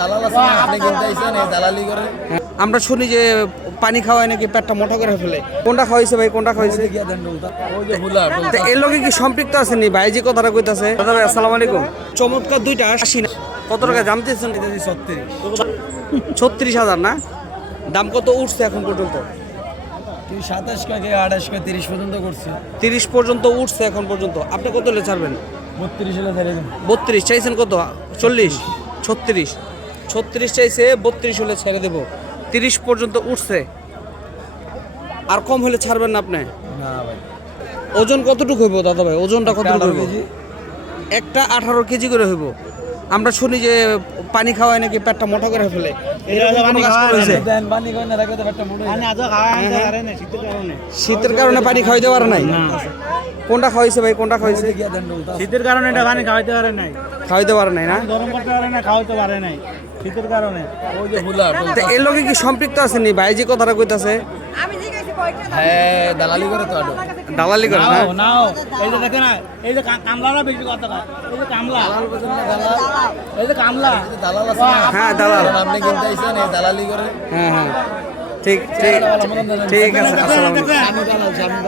দালাল আছে আপনি কিনতে আইছেন এই দালালি করে। আমরা শুনি যে পানি খাওয়ায় নাকি পেটটা মোটা করে ফেলে। কোনটা খাওয়াইছে ভাই কোনটা খাওয়াইছে? এর লগে কি সম্পৃক্ত আছেন নি ভাই? যে কথাটা কইতাছে। দাদা ভাই আসসালামু আলাইকুম। চমৎকার দুইটা আসি না। কত টাকা দাম দিয়েছেন? ছত্রিশ। ছত্রিশ হাজার না? দাম কত উঠছে এখন পর্যন্ত? সাতাশ কাকে আঠাশ কে তিরিশ পর্যন্ত করছি। তিরিশ পর্যন্ত উঠছে এখন পর্যন্ত। আপনি কত হলে ছাড়বেন? বত্রিশ হলে ছেড়ে দিন বত্রিশ চাইছেন কত? চল্লিশ? ছত্রিশ। ছত্রিশ চাইছে বত্রিশ হলে ছেড়ে দেব। তিরিশ পর্যন্ত উঠছে। আর কম হলে ছাড়বেন না আপনি। ওজন কতটুকু হইব দাদা ভাই? ওজনটা কতটুকু হইব? কেজি। একটা আঠারো কেজি করে হইব। আমরা শুনি যে পানি খাওয়ায় নাকি পেটটা মোটা করে ফেলে। একটা মুড়ে শীতের কারণে। পানি খাওয়াইতে পারে নাই? কোনটা খাওয়াইছে ভাই কোনটা খাওয়াইছে? শীতের কারণে এটা পানি খাওয়াইতে পারে নাই। খাওয়াইতে পারে নাই না? গরম করতে পারে না খাওয়াইতে পারে নাই। শীতের কারণে। ওই যে হুলা তো এর লগে কি সম্পৃক্ত আছে নি? ভাই যে কথাটা কইতাছে। আমি জিজ্ঞাসা কয়টা হ্যাঁ দালালি করে তো আডো দালালি করে না? নাও এই যে দেখে না এই যে কামলারা বেশি কথা কয়। এই যে কামলা। এই যে কামলা। দালাল আছে না, হ্যাঁ দালাল। আপনি কিনতে আইছেন এই দালালি করে। হ্যাঁ হ্যাঁ। ঠিক ঠিক ঠিক আছে আসসালামু আলাইকুম।